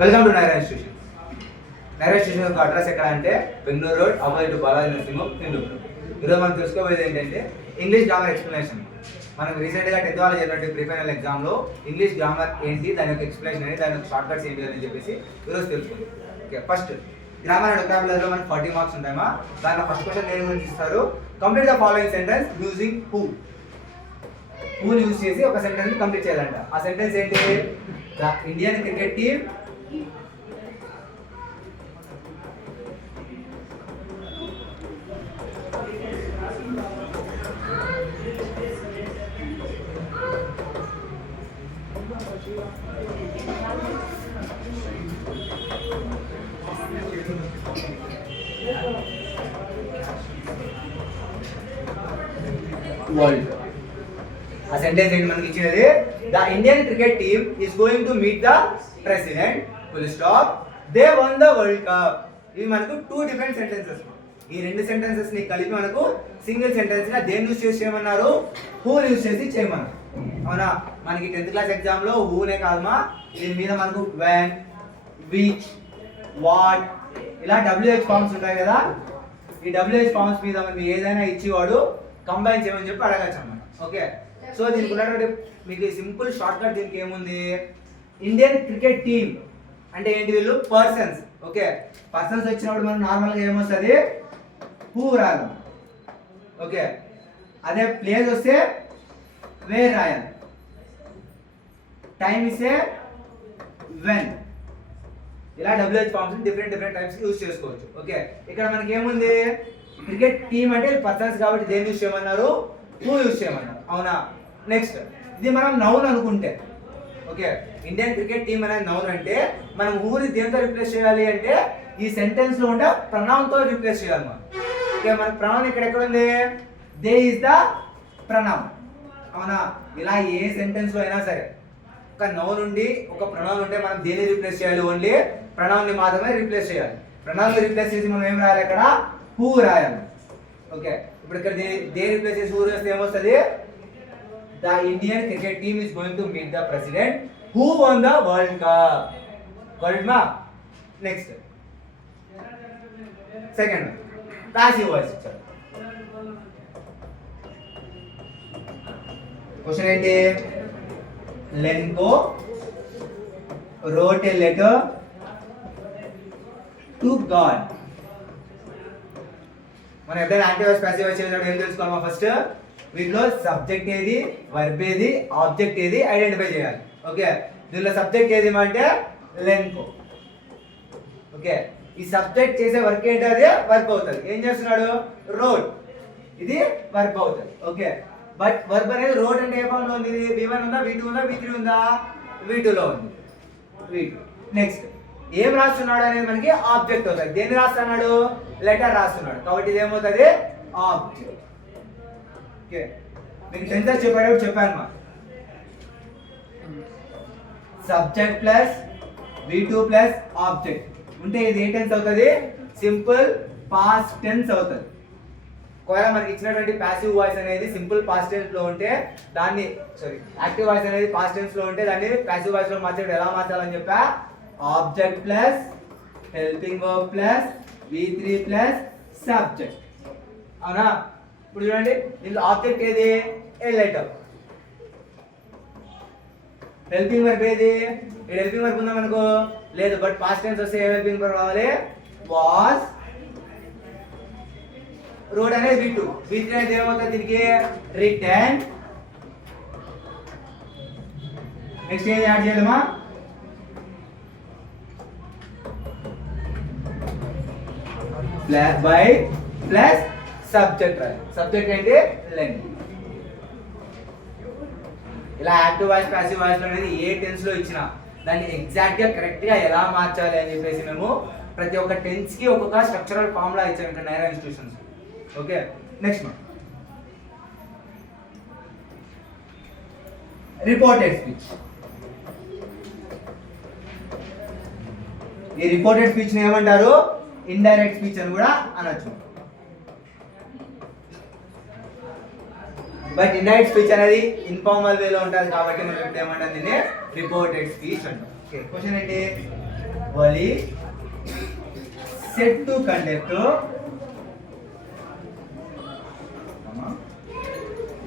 Welcome to Naira institution. Naira institution యొక్క address ఎక్కడ అంటే బెంగళూరు రోడ్, అపోజిట్ బాలాజీ నరసింహం, హిందూపురం. ఈరోజు మనం తెలుసుకోబోయేది ఏంటంటే ఇంగ్లీష్ గ్రామర్ ఎక్స్ప్లెనేషన్. మనం రీసెంట్గా 10th వాళ్ళు చేసినటువంటి ప్రీ ఫైనల్ ఎగ్జామ్లో ఇంగ్లీష్ గ్రామర్ ఏంటి, దాని యొక్క ఎక్స్ప్లెనేషన్ ఏంటి, దాని యొక్క షార్ట్ కట్స్ ఏంటి అని చెప్పేసి ఈరోజు తెలుసుకుంది. ఓకే, ఫస్ట్ గ్రామర్ అండ్ వొకాబులరీలో మనకి 40 మార్క్స్ ఉంటాయమ్మా. దాంట్లో ఫస్ట్ క్వశ్చన్ దేని గురించి ఇస్తారు? Complete the following sentence using who. హూని యూజ్ చేసి ఒక సెంటెన్స్ కంప్లీట్ చేయాలంట. ఆ సెంటెన్స్ ఏంటి? The Indian cricket team world. ఆ సెంటెన్స్ ఏంటి మనకి ఇచ్చినది? The Indian cricket team is going to meet the president full stop they won the world cup. ఇవి మనకు 2 డిఫరెంట్ సెంటెన్సెస్. ఈ 2 సెంటెన్సెస్ ని కలిపి మనకు సింగిల్ సెంటెన్స్ గా దేని యూజ్ చేసి చేయమన్నారు? హూ యూజ్ చేసి చేయమన్నారు. అవునా? మనకి 10th క్లాస్ ఎగ్జామ్ లో హూనే కాదమ్మా, దీని మీద మనకు వెన్, విచ్, వాట్ ఇలా WH ఫార్మ్స్ ఉంటాయి కదా. ఈ WH ఫార్మ్స్ మీద మనం ఏదైనా ఇచ్చేవాడు కంబైన్ చేయమని చెప్పి అడగచ్చు అన్నమాట. ఓకే, సో దీనికి ఉన్నటువంటి మీకు సింపుల్ షార్ట్ కట్ దీనికి ఏముంది? ఇండియన్ క్రికెట్ టీమ్ అంటే ఏంటి? వీళ్ళు పర్సన్స్. ఓకే, పర్సన్స్ వచ్చినప్పుడు మనం నార్మల్గా ఏమొస్తుంది? హూ రాయాలి. ఓకే, అదే ప్లేస్ వస్తే వేర్ రాయాలి. టైం ఇస్తే వెన్. ఇలా WH forms different types use చేసుకోవచ్చు. ఓకే, ఇక్కడ మనకి ఏముంది? క్రికెట్ టీమ్ అంటే పర్సన్స్ కాబట్టి దేన్ని యూజ్ చేయమన్నారు? హూ యూజ్ చేయమన్నారు. అవునా? నెక్స్ట్, ఇది మనం నౌన్ అనుకుంటే, ఓకే, ఇండియన్ క్రికెట్ టీమ్ అనేది నౌన్ అంటే మనం హూని దేంతో రిప్లేస్ చేయాలి అంటే ఈ సెంటెన్స్ లో ఉండే ప్రనౌన్ తో రిప్లేస్ చేయాలి మనం. ఓకే, మన ప్రనౌన్ ఇక్కడ ఎక్కడ ఉంది? They is the pronoun. అవునా? ఇలా ఏ సెంటెన్స్ లో అయినా సరే ఒక నౌన్ ఉండి ఒక ప్రనౌన్ ఉంటే మనం దేన్ని రిప్లేస్ చేయాలి? ఓన్లీ ప్రనౌన్ ని మాత్రమే రిప్లేస్ చేయాలి. ప్రనౌన్ ని రిప్లేస్ చేసి మనం ఏం రాయాలి? ఇక్కడ హూ రాయాలి. ఓకే, ఇప్పుడు ఇక్కడ దే రిప్లేస్ చేసి హూ రాస్తే ఏమొస్తుంది? The Indian cricket team is going to meet the president who one the world cup. World మా. నెక్స్ట్ సెకండ్ పాసివ్ వాయిస్ ఇచ్చారు. క్వశ్చన్ ఏంటి? లెన్కో wrote a letter to God. మనం ఎప్పుడైనా యాక్టివ్ వాయిస్ ప్యాసివ్ వాయిస్ చేసినప్పుడు ఏం తెలుసుకోవాలమ్మా? First వీటిలో subject ఏది, verb ఏది, ఆబ్జెక్ట్ ఏది ఐడెంటిఫై చేయాలి. ఓకే, దీనిలో సబ్జెక్ట్ ఏది అంటే లెన్కో. ఓకే, ఈ సబ్జెక్ట్ చేసే వర్క్ ఏంటి? అది వర్క్ అవుతుంది. ఏం చేస్తున్నాడు? రోడ్. ఇది వర్క్ అవుతుంది. ఓకే, బట్ వర్బ్ అనేది రోడ్ అంటే ఏ ఫామ్ లో ఉంది? V1 ఉందా, V2 ఉందా, V3 ఉందా? V2 లో ఉంది. V2. నెక్స్ట్ ఏం రాస్తున్నాడు అనేది మనకి ఆబ్జెక్ట్ అవుతుంది. దేన్ని రాస్తున్నాడు? లెటర్ రాస్తున్నాడు. కాబట్టి ఇది ఏమవుతుంది? ఆబ్జెక్ట్. ఓకే, మీకు టెన్సెస్ చెప్పేటప్పుడు చెప్పాను మా, subject plus V2 plus object ఉంటే ఇది ఏ టెన్స్ అవుతుంది? సింపుల్ పాస్ట్ టెన్స్ అవుతుంది. ఒకవేళ మనకి ఇచ్చినటువంటి పాసివ్ వాయిస్ అనేది సింపుల్ పాస్ట్ టెన్స్ లో ఉంటే దాన్ని యాక్టివ్ వాయిస్ అనేది పాస్ట్ టెన్స్ లో ఉంటే దాన్ని పాసివ్ వాయిస్ లో మార్చేటప్పుడు ఎలా మార్చాలని చెప్పా? Object plus helping verb plus V3 plus subject. అవునా? ఇప్పుడు చూడండి, దీనిలో ఆబ్జెక్ట్ ఏది? A letter. హెల్పింగ్ వర్బ్ ఏది? హెల్పింగ్ వర్బ్ ఉందా మనకు? లేదు. బట్ పాస్ట్ టెన్స్ వస్తే ఏ హెల్పింగ్ వర్బ్ రావాలి? వాస్. రోడ్ అనేది V2. V3 అనేది ఏమవుతుంది? దీనికి రిటర్న్. నెక్స్ట్ ఏం యాడ్ చేయాలమ్మా? By plus subject. సబ్జెక్ట్ ఏంటి? లెన్. ఇలా యాక్టివ్ వాయిస్ పాసివ్ వాయిస్ అనేది ఏ టెన్స్ లో ఇచ్చినా దాన్ని ఎగ్జాక్ట్ గా కరెక్ట్ గా ఎలా మార్చాలి అని చెప్పేసి మేము ప్రతి ఒక్క టెన్స్ కి ఒక్కొక్క స్ట్రక్చరల్ ఫార్ములా ఇచ్చాము ఇక్కడ Naira institutions. Okay, next reported speech. ఈ రిపోర్టెడ్ స్పీచ్ ని ఏమంటారు? ఇండైరెక్ట్ స్పీచ్ అని కూడా అనొచ్చు. But indirect speech అనేది informal way లో ఉంటుంది కాబట్టి మనం ఇప్పుడు ఏమంటాం దీన్ని రిపోర్టెడ్ స్పీచ్ అంటాం. ఓకే క్వశ్చన్ ఏంటి Wali said to conductor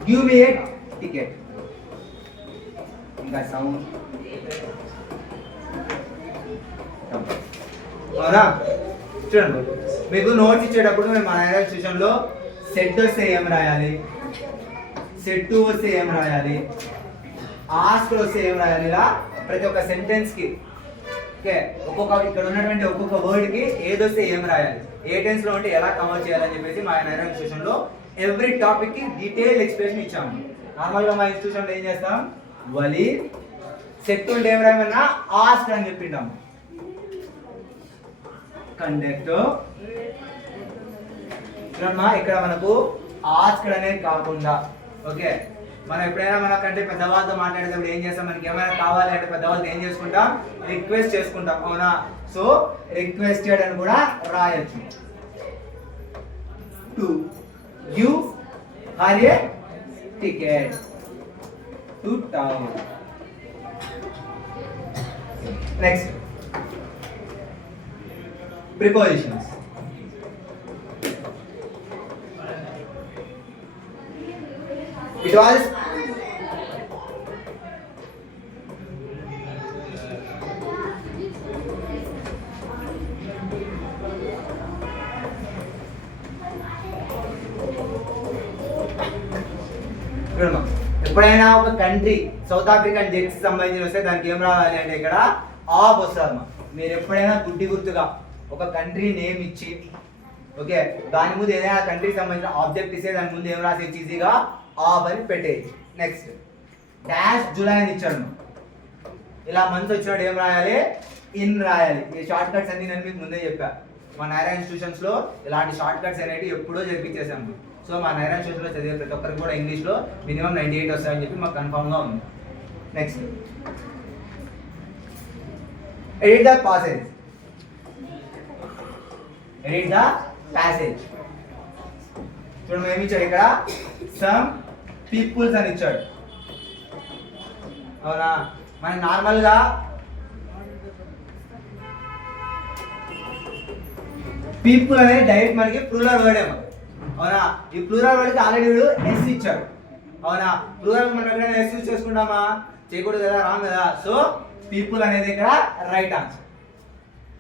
give me a ticket ఇంకా సౌండ్ అవునా చూడండి మీకు నోట్స్ ఇచ్చేటప్పుడు మేము మన ఇన్స్టిట్యూషన్లో సెట్ వస్తే ఏం రాయాలి, సెట్ టు వస్తే ఏం రాయాలి, ఆస్క్ వస్తే ఏం రాయాలి, ఇలా ప్రతి ఒక్క సెంటెన్స్కి ఓకే ఒక్కొక్క ఇక్కడ ఉన్నటువంటి ఒక్కొక్క వర్డ్కి ఏదొస్తే ఏం రాయాలి, ఏ టెన్స్లో ఉంటే ఎలా కవర్ చేయాలని చెప్పేసి మా ఇన్స్టిట్యూషన్లో ఎవ్రీ టాపిక్కి డీటెయిల్ ఎక్స్ప్లెనేషన్ ఇచ్చాము. నార్మల్గా మా ఇన్స్టిట్యూషన్లో ఏం చేస్తాం వలి సెట్ ఉంటే ఏం రాయమన్నా ఆస్క్ అని చెప్పింటాము. కండక్టర్ ఇక్కడ మనకు ఆస్క్డ్ అనేది కాకుండా ఓకే మనం ఎప్పుడైనా మనకంటే పెద్దవాళ్ళతో మాట్లాడేటప్పుడు ఏం చేస్తాం, మనకి ఏమైనా కావాలి అంటే పెద్దవాళ్ళతో ఏం చేసుకుంటాం రిక్వెస్ట్ చేసుకుంటాం అవునా. సో రిక్వెస్టెడ్ అని కూడా రాయొచ్చు. To give her A ticket to town. Next prepositions. It was ఎప్పుడైనా ఒక కంట్రీ సౌత్ ఆఫ్రికన్ జెట్స్ సంబంధించి వస్తే దానికి ఏం రావాలి అంటే ఇక్కడ ఆఫ్ వస్తుంది. మీరు ఎప్పుడైనా గుడ్డి గుర్తుగా ఒక కంట్రీ నేమ్ ఇచ్చి ఓకే దాని ముందు ఏదైనా కంట్రీకి సంబంధించిన ఆబ్జెక్ట్ ఇస్తే దాని ముందు ఏం రాసేసి ఈజీగా ఆఫ్ అని పెట్టేయచ్చు. నెక్స్ట్ డాష్ జూలై అని ఇచ్చాడు, ఇలా మంత్ వచ్చినప్పుడు ఏం రాయాలి ఇన్ రాయాలి. ఈ షార్ట్ కట్స్ అన్ని నేను మీకు ముందే చెప్పా. మా నైరా ఇన్స్టిట్యూషన్స్లో ఇలాంటి షార్ట్ కట్స్ అనేవి ఎప్పుడో జరిపించేసాము. సో మా నైరా ఇన్స్టిట్యూషన్లో చదివే ప్రతి ఒక్కరికి కూడా ఇంగ్లీష్లో మినిమం 98 వస్తాయని చెప్పి మాకు కన్ఫామ్గా ఉంది. Next edit the passage. Edit the passage. చూడండి ఏమి ఇచ్చాడు ఇక్కడ సమ్ పీపుల్స్ అని ఇచ్చాడు అవునా. మనం నార్మల్గా పీపుల్ అనేది డైరెక్ట్ మనకి ప్లూరల్ వర్డ్ ఏమో అవునా. ఈ ప్లూరల్ వర్డ్కి ఆల్రెడీ వీడు ఎస్ ఇచ్చాడు అవునా. ప్లూరల్ మనం ఎక్కడైనా ఎస్ యూజ్ చేసుకుంటామా, చేయకూడదు కదా, రాంగ్ కదా. సో పీపుల్ అనేది ఇక్కడ రైట్ ఆన్సర్.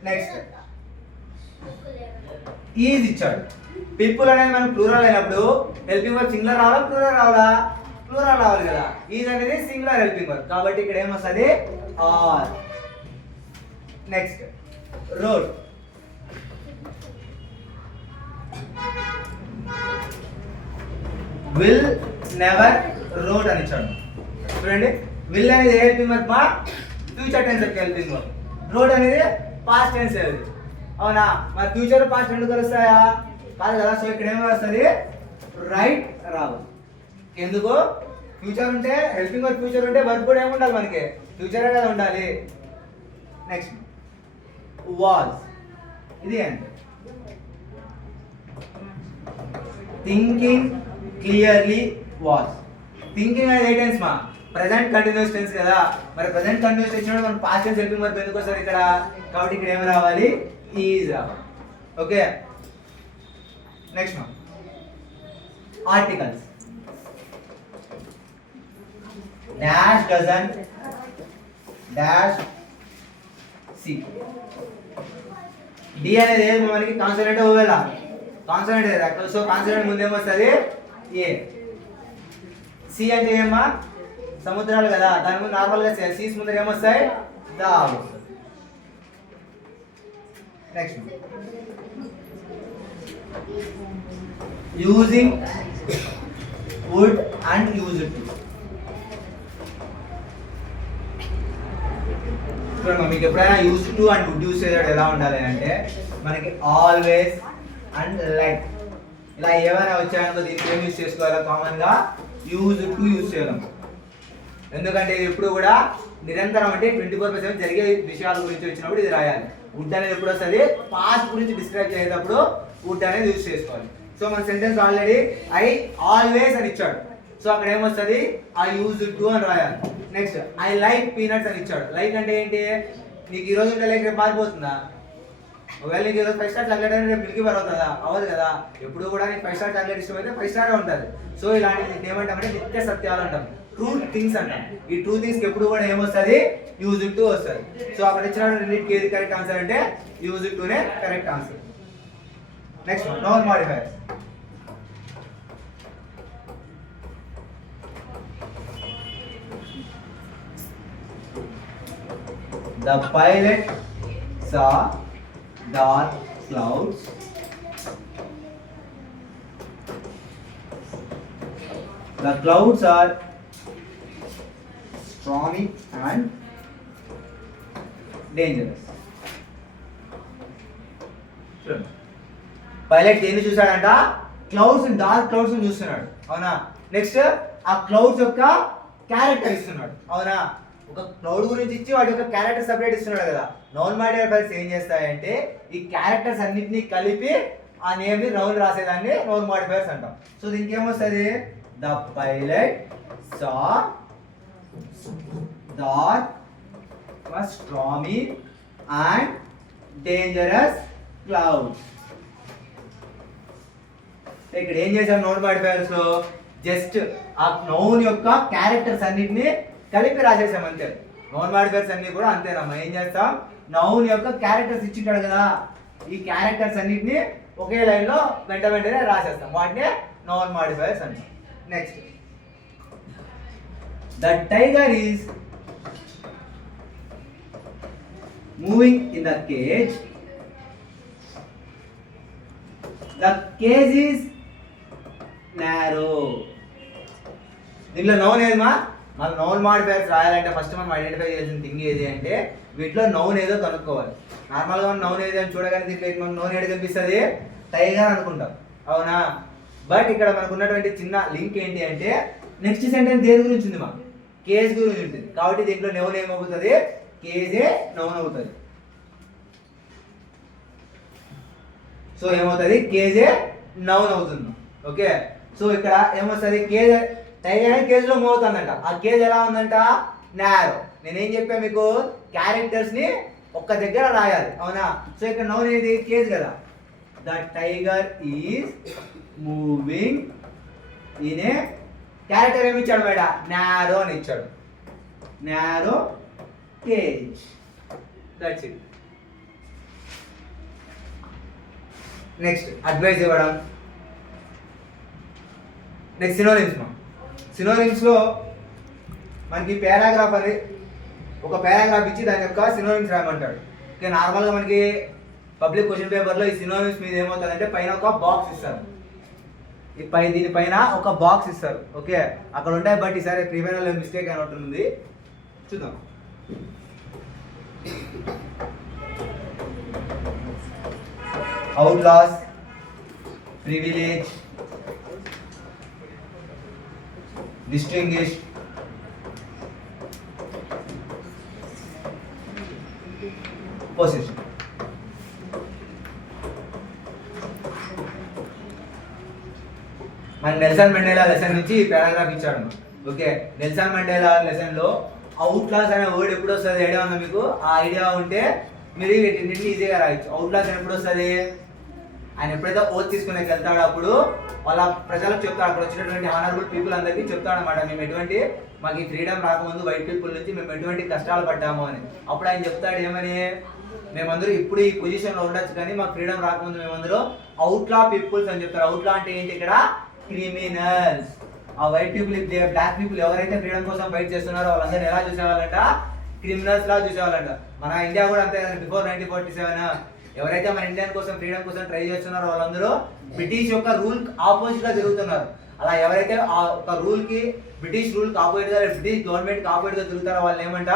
నెక్స్ట్ ఈజ్ ఇచ్చాడు. పీపుల్ అనేది మనం ప్లూరల్ అయినప్పుడు హెల్పింగ్ వర్బ్ సింగులర్ రావాలా ప్లూరల్ రావాలా, ప్లూరల్ రావాలి కదా. ఈజ్ అనేది సింగులర్ హెల్పింగ్ వర్బ్ కాబట్టి ఇక్కడ ఏమొస్తుంది are. Next rode. Will never rode అని ఇచ్చాడు. చూడండి విల్ అనేది హెల్పింగ్ వర్బ్ మా future tense helping verb, rode అనేది పాస్ట్ టెన్స్ హెల్పింగ్ అవునా. మరి ఫ్యూచర్ పాస్ట్ రెండు కలుస్తాయా కాదు కదా. సో ఇక్కడ ఏమో వస్తుంది రైట్ రావు. ఎందుకు ఫ్యూచర్ ఉంటే హెల్పింగ్ వర్బ్ ఫ్యూచర్ ఉంటే వర్బ్ కూడా ఏముండాలి మనకి ఫ్యూచర్ కదా ఉండాలి. Next was. ఇది అంటే థింకింగ్ క్లియర్లీ వాజ్. థింకింగ్ అనేది ఏ టెన్స్ మా ప్రెసెంట్ కంటిన్యూస్ టెన్స్ కదా. మరి ప్రెసెంట్ కంటిన్యూస్ టెన్స్ మనం పాస్ట్ టెన్స్ హెల్పింగ్ వర్బ్ ఎందుకు వస్తుంది ఇక్కడ, కాబట్టి ఇక్కడ ఏమి రావాలి ఈజ్ రావాలి. Okay next articles. Dash doesn't dash see. D అనేది ఏది మనకి కాన్సోనెంట్ ఓవెలా కాన్సోనెంట్ ఏదా. సో కాన్సోనెంట్ ముందు ఏమొస్తుంది ఏ. సి అంటే ఏమా సముద్రాలు కదా, దాని ముందు నార్మల్గా సీస్ ముందర ఏమొస్తాయి దా వస్తుంది. Next using would and used to. చూడండి మీకు ఎప్పుడైనా use to and would use చేసేటప్పుడు ఎలా ఉండాలి అంటే మనకి ఆల్వేస్ అండ్ లైక్ ఇలా ఏమైనా వచ్చాయనుకో దీనికి ఏం యూజ్ చేసుకోవాలా కామన్గా యూజ్ టు యూజ్ చేయడం. ఎందుకంటే ఇది ఎప్పుడు కూడా నిరంతరం అంటే 24/7 జరిగే విషయాల గురించి వచ్చినప్పుడు ఇది రాయాలి. వుడ్ అనేది ఎప్పుడు వస్తుంది పాస్ట్ గురించి డిస్క్రైబ్ చేసేటప్పుడు వుడ్ అనేది యూజ్ చేసుకోవాలి. సో మన సెంటెన్స్ ఆల్రెడీ ఐ ఆల్వేస్ అని ఇచ్చాడు. సో అక్కడ ఏమొస్తుంది ఐ యూజ్ టు అని రాయాలి. నెక్స్ట్ ఐ లైక్ పీనట్స్ అని ఇచ్చాడు. లైక్ అంటే ఏంటి, నీకు ఈ రోజు ఉంటే లైక్ రేపు మారిపోతుందా? ఒకవేళ నీకు ఈరోజు 5 స్టార్ చాక్లెట్ అంటే రేపు మిల్కీ బార్ అవుతుందా? అవ్వదు కదా. ఎప్పుడు కూడా నీకు 5 స్టార్ చాక్లెట్ ఇష్టం అయితే 5 స్టార్ ఉంటుంది. సో ఇలాంటి ఏమంటామంటే నిత్య సత్యాలు అంటాం, ట్రూ థింగ్స్ అంటాం. ఈ ట్రూ థింగ్స్ కి ఎప్పుడు కూడా ఏమొస్తుంది, యూజ్ టు వస్తుంది. సో అక్కడ ఇచ్చిన రెండింటికి ఏది కరెక్ట్ ఆన్సర్ అంటే యూజ్ టునే correct answer. Next noun modifiers. The pilot saw dark clouds. The clouds are stormy and dangerous. Pilot దేన్ని చూసాడంట, క్లౌడ్స్, డార్క్ క్లౌడ్స్ చూస్తున్నాడు. అవునా? నెక్స్ట్ ఆ క్లౌడ్స్ యొక్క క్యారెక్టర్ ఇస్తున్నాడు. అవునా? ఒక క్లౌడ్ గురించి ఇచ్చి వాటి యొక్క క్యారెక్టర్ సెపరేట్ ఇస్తున్నాడు కదా. నౌన్ మాడిఫైయర్స్ ఏం చేస్తాయంటే ఈ క్యారెక్టర్స్ అన్నిటిని కలిపి ఆ నేమ్ ని నౌన్ రాసేదాన్ని నౌన్ మాడిఫైయర్స్ అంటాం. సో దీనికి ఏమొస్తుంది, the pilot saw dark stormy and dangerous clouds. ఇక్కడ ఏం చేశాం నౌన్ మాడిఫైయర్స్ లో, జస్ట్ ఆ నౌన్ యొక్క క్యారెక్టర్స్ అన్నిటిని కలిపి రాసేసాం అంతే. నౌన్ మాడిఫైయర్స్ అన్ని కూడా అంతేనమ్మా. ఏం చేస్తాం, నౌన్ యొక్క క్యారెక్టర్స్ ఇచ్చింటాడు కదా, ఈ క్యారెక్టర్స్ అన్నిటిని ఒకే లైన్ లో వెంటనే రాసేస్తాం. వాటిని నౌన్ మాడిఫైయర్స్ అంటాం. Next the tiger is moving in the cage. The cage is narrow. దీంట్లో నౌన్ ఏదమ్మా, మనం నౌన్ మాడిఫైయర్స్ రాయాలంటే ఫస్ట్ మనం ఐడెంటిఫై చేసిన థింగ్ ఏది అంటే వీటిలో నౌన్ ఏదో కనుక్కోవాలి. నార్మల్గా మనం నౌన్ ఏది అని చూడగానే దీంట్లో మనకు నౌన్ ఏది కనిపిస్తుంది, టైగర్ అనుకుంటాం. అవునా? బట్ ఇక్కడ మనకు ఉన్నటువంటి చిన్న లింక్ ఏంటి అంటే నెక్స్ట్ సెంటెన్స్ దేని గురించి ఉంది, మా కేజ్ గురించి ఉంటుంది. కాబట్టి దీంట్లో నౌన్ ఏమవుతుంది, కేజే నౌన్ అవుతుంది. సో ఏమవుతుంది, కేజే నౌన్ అవుతుంది. ఓకే, సో ఇక్కడ ఏమొస్తుంది, కేజ్ టైగర్ అనేది కేజ్ లో మూవ్ అవుతుందంట. ఆ కేజ్ ఎలా ఉందంట, నారో. నేనేం చెప్పా మీకు, క్యారెక్టర్స్ ని ఒక్క దగ్గర రాయాలి. అవునా? సో ఇక్కడ నౌన్ ఏది, కేజ్ కదా. The tiger is moving in a, character ఏమి ఇచ్చాడు మేడ, నారో అని ఇచ్చాడు. Narrow cage. That's it. Next advice ఇవ్వడం. Next synonyms. సినోనిమ్స్ లో మనకి పారాగ్రాఫ్ అని ఒక పారాగ్రాఫ్ ఇచ్చి దాని యొక్క సినోనిమ్స్ రాయమంటాడు. ఓకే, నార్మల్గా మనకి పబ్లిక్ క్వశ్చన్ పేపర్లో ఈ సినోనిమ్స్ మీద ఏమవుతుందంటే పైన ఒక బాక్స్ ఇస్తారు. దీనిపైన ఒక బాక్స్ ఇస్తారు. ఓకే, అక్కడ ఉంటాయి. బట్ ఈసారి ప్రీవియస్ మిస్టేక్ అని ఉంటుంది, చూద్దాం. అవుట్లాస్, ప్రివిలేజ్, distinguished, possession. మన నెల్సన్ మండేలా లెసన్ నుంచి పారాగ్రాఫ్ ఇచ్చాడు. ఓకే, నెల్సన్ మండేలా లెసన్ లో అవుట్ లాస్ అనే వర్డ్ ఎప్పుడు వస్తుంది ఐడియా ఉందా మీకు? ఆ ఐడియా ఉంటే మీరు వీటిని ఈజీగా రాయొచ్చు. అవుట్ లాస్ ఎప్పుడు వస్తుంది, ఆయన ఎప్పుడైతే ఓత్ తీసుకునేకి వెళ్తాడో అప్పుడు వాళ్ళ ప్రజలకు చెప్తాడు, అక్కడ వచ్చినటువంటి హానరబుల్ పీపుల్ అందరికీ చెప్తాడు అనమాట, మేము మాకు ఈ ఫ్రీడమ్ రాకముందు వైట్ పీపుల్ నుంచి మేము ఎటువంటి కష్టాలు పడ్డాము అని. అప్పుడు ఆయన చెప్తాడు ఏమని, మేమందరూ ఇప్పుడు ఈ పొజిషన్ లో ఉండొచ్చు కానీ మాకు ఫ్రీడమ్ రాకముందు మేమందరూ అవుట్లా పీపుల్స్ అని చెప్తారు. అవుట్లా అంటే ఏంటి, ఇక్కడ క్రిమినల్స్. ఆ వైట్ పీపుల్, బ్లాక్ పీపుల్ ఎవరైతే ఫ్రీడమ్ కోసం ఫైట్ చేస్తున్నారో వాళ్ళందరూ ఎలా చూసేవాళ్ళంట, క్రిమినల్స్ లా చూసేవాళ్ళంట. మన ఇండియా కూడా అంతే కదా, బిఫోర్ 1947 ఎవరైతే మన ఇండియన్ కోసం ఫ్రీడమ్ కోసం ట్రై చేస్తున్నారో వాళ్ళందరూ బ్రిటిష్ యొక్క రూల్ ఆపోజిట్ గా తిరుగుతున్నారు. అలా ఎవరైతే ఆ ఒక రూల్ కి, బ్రిటిష్ రూల్ కి ఆపోజిట్ గా, బ్రిటిష్ గవర్నమెంట్ కి ఆపోజిట్ గా తిరుగుతారో వాళ్ళు ఏమంట,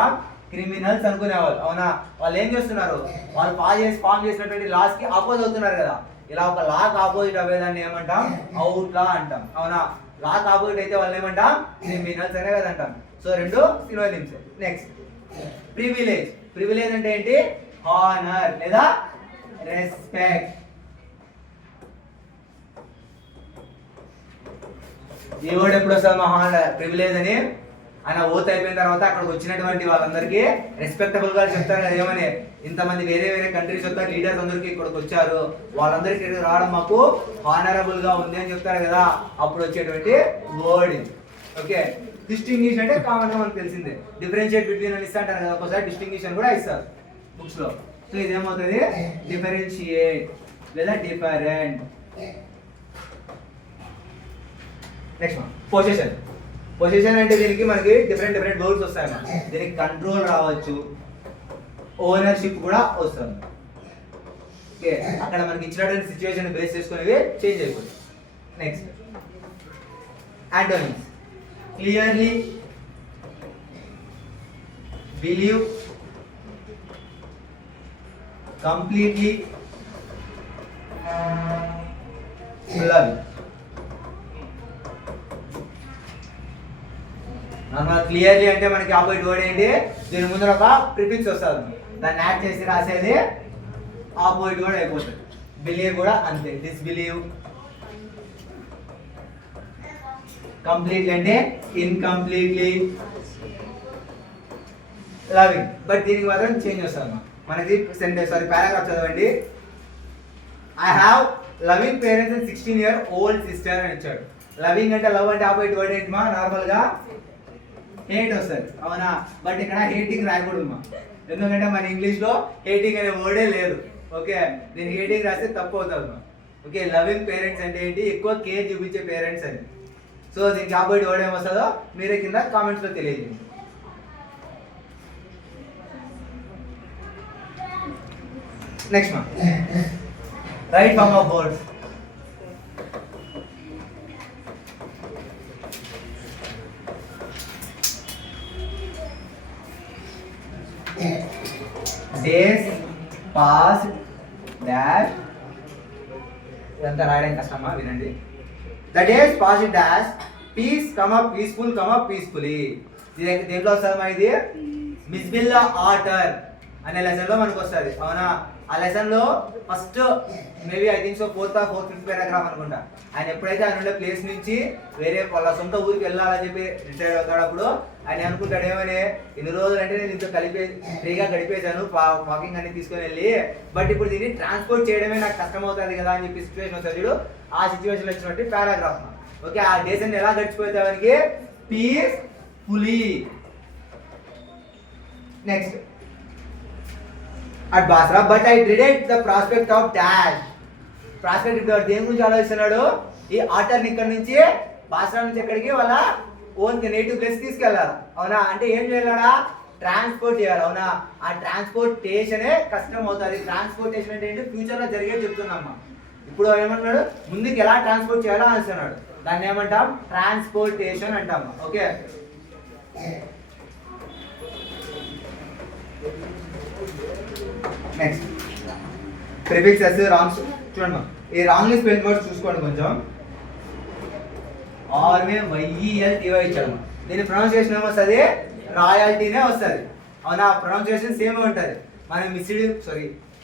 క్రిమినల్స్ అనుకునేవాళ్ళు. అవునా? వాళ్ళు ఏం చేస్తున్నారు, వాళ్ళు ఫామ్ చేసినటువంటి లాస్ కి ఆపోజ్ అవుతున్నారు కదా. ఇలా ఒక లాక్ ఆపోజిట్ అవ్వేదాన్ని ఏమంటాం, అవుట్ లా అంటాం. అవునా? లాక్ ఆపోజిట్ అయితే వాళ్ళు ఏమంటాం, క్రిమినల్స్ అనే కదా అంటాం. సో రెండు సినోనిమ్స్. Next privilege. ప్రివిలేజ్ అంటే ఏంటి, హానర్ లేదా రెస్పెక్ట్. ఈ వర్డ్ ఎప్పుడు వస్తుంది, హానర్, ప్రివిలేజ్ అని ఆయన ఓత్ అయిపోయిన తర్వాత అక్కడికి వచ్చినటువంటి వాళ్ళందరికీ రెస్పెక్టబుల్ గా చెప్తారు కదా ఏమని, ఇంతమంది వేరే వేరే కంట్రీస్ యొక్క లీడర్స్ అందరికీ ఇక్కడికి వచ్చారు, వాళ్ళందరికీ ఇక్కడికి రావడం మాకు హానరబుల్ గా ఉంది అని చెప్తారు కదా, అప్పుడు వచ్చేటువంటి వర్డ్ ఇది. ఓకే, డిస్టింగ్విష్ అంటే కామన్ గా మనకు తెలిసిందే, డిఫరెన్షియేట్ బిట్వీన్ అని ఇస్తా అంటారు కదా, ఒకసారి డిస్టింగ్విష్ అని కూడా ఇస్తారు బుక్స్ లో. సో ఇదేమవుతుంది, డిఫరెన్షియేట్ లేదా డిఫరెంట్. Next position. పొజిషన్ అంటే దీనికి మనకి డిఫరెంట్ డిఫరెంట్ వర్డ్స్ వస్తాయి అన్నమాట. దీనికి కంట్రోల్ రావచ్చు, ఓనర్షిప్ కూడా వస్తుంది. ఓకే, అక్కడ మనకి ఇచ్చినటువంటి సిచ్యువేషన్ బేస్ చేసుకునేవి చేంజ్ అయిపోతుంది. Next antonyms. Clearly, believe, completely, love. Normal clearly అంటే మనకి ఆపోజిట్ వర్డ్ ఏంటి, దీని ముందర ఒక ప్రిఫిక్స్ వస్తుంది, దాన్ని యాడ్ చేసి రాసేది ఆపోజిట్ వర్డ్ అయిపోతుంది. బిలీవ్ కూడా అంతే, డిస్బిలీవ్. కంప్లీట్లీ అంటే ఇన్కంప్లీట్లీ. లవింగ్, బట్ దీనికి మాత్రం చేంజ్ వస్తుంది. మనకి సెంటెన్స్ పారాగ్రాఫ్ చదవండి. I have loving parents and 16-year-old sister అని ఇచ్చాడు. లవింగ్ అంటే లవ్ అంటే ఆపోజిట్ వర్డ్ ఏంటి మా, నార్మల్ గా హేట్ వస్తుంది అవునా, బట్ ఇక్కడ హేటింగ్ రాయకూడదు మా, ఎందుకంటే మన ఇంగ్లీష్ లో హేటింగ్ అనే వర్డే లేదు. ఓకే, దీనికి హేటింగ్ రాస్తే తప్పు అవుతుంది మా. ఓకే, లవింగ్ పేరెంట్స్ అంటే ఏంటి, ఎక్కువ కేర్ చూపించే పేరెంట్స్ అని. సో దీనికి ఆపోజిట్ వర్డ్ ఏమొస్తుందో మీరే కింద కామెంట్స్ లో తెలియజేయండి. నెక్స్ట్ మా right form of words. Days passed dash, ఇదంతా రాయడం కష్టమా, వినండి. The days passed dash peace comma peaceful comma peacefully. దేంట్లో వస్తుంది మా ఇది, మిస్బిల్లా ఆర్డర్ అనే లెసన్ లో మనకు వస్తుంది అవునా. ఆ లెసన్ లో first maybe I think so 4th or 5th paragraph అనుకుంటా. ఆయన ఎప్పుడైతే ఆయన ఉండే ప్లేస్ నుంచి వేరే వాళ్ళ సొంత ఊరికి వెళ్ళాలని చెప్పి రిటైర్ అవుతాడు, అప్పుడు ఆయన అనుకుంటాడు ఏమని, ఇన్ని రోజులు అంటే నేను ఇంత ఫ్రీగా గడిపేశాను వాకింగ్ అన్ని తీసుకొని వెళ్ళి, బట్ ఇప్పుడు దీన్ని ట్రాన్స్పోర్ట్ చేయడమే నాకు కష్టం అవుతుంది కదా అని చెప్పి సిచ్యువేషన్ వస్తుంది చూడు, ఆ సిచ్యువేషన్ వచ్చినట్టు పారాగ్రాఫ్. ఓకే, ఆ డేస్ అన్ని ఎలా గడిచిపోతే వారికి peacefully. Next at Basra, but I dreaded the prospect of dash. Prospect ఇప్పుడు దేని గురించి ఆలోచిస్తున్నాడు, ఈ ఆటర్ని ఇక్కడ నుంచి బాస్రా నుంచి ఎక్కడికి వాళ్ళ ఓన్ నేటివ్ ప్లేస్ తీసుకెళ్ళాలి అవునా. అంటే ఏం చేయాలా, ట్రాన్స్పోర్ట్ చేయాలి అవునా. ఆ ట్రాన్స్పోర్టేషనే కష్టం అవుతుంది. ట్రాన్స్పోర్టేషన్ అంటే ఏంటి, ఫ్యూచర్ లో జరిగేది చెప్తున్నామ్మా. ఇప్పుడు ఏమంటున్నాడు, ముందుకు ఎలా ట్రాన్స్పోర్ట్ చేయాలో అంటున్నాడు, దాన్ని ఏమంటాం, ట్రాన్స్పోర్టేషన్ అంటాం. ఓకే, నెక్స్ట్ ప్రిఫిక్సెస్ రాంగ్స్ చూడండి. ఈ రాంగ్లీ స్పెల్డ్ వర్డ్స్ చూసుకోండి కొంచెం. RAYELTY ఇచ్చాడు. దీని ప్రొనౌన్సియేషన్ ఏమొస్తుంది, రాయల్టీనే వస్తుంది అవునా. ప్రొనౌన్సియేషన్ సేమ్ ఉంటుంది. మనం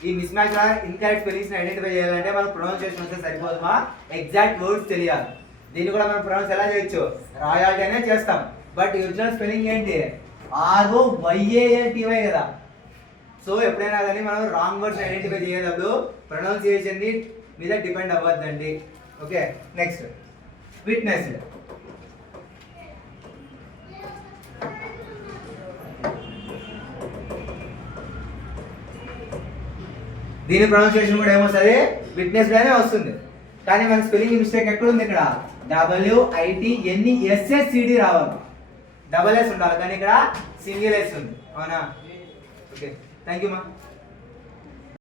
ఈ miss match incorrect spellings identify చేయాలంటే మనం ప్రొనౌన్సియేషన్ వస్తే సరిపోదు మా, ఎగ్జాక్ట్ వర్డ్స్ తెలియాలి. దీన్ని కూడా మనం ప్రొనౌన్స్ ఎలా చేయొచ్చు, రాయల్టీ అనే చేస్తాం, బట్ ఒరిజినల్ స్పెల్లింగ్ ఏంటి, ROYALTY కదా. సో ఎప్పుడైనా కానీ మనం రాంగ్ వర్డ్స్ ఐడెంటిఫై చేసేటప్పుడు ప్రొనౌన్సియేషన్ మీద డిపెండ్ అవ్వద్దండి. Okay, next witness. దీని ప్రొనౌన్సియేషన్ కూడా ఏమొస్తుంది, విట్నెస్ గానే వస్తుంది, కానీ మన స్పెల్లింగ్ మిస్టేక్ ఎక్కడ ఉంది, ఇక్కడ WITNESSED రావాలి, డబల్ S ఉండాలి, కానీ ఇక్కడ సింగిల్ S ఉంది అవునా. ఓకే, థ్యాంక్ యూ మా.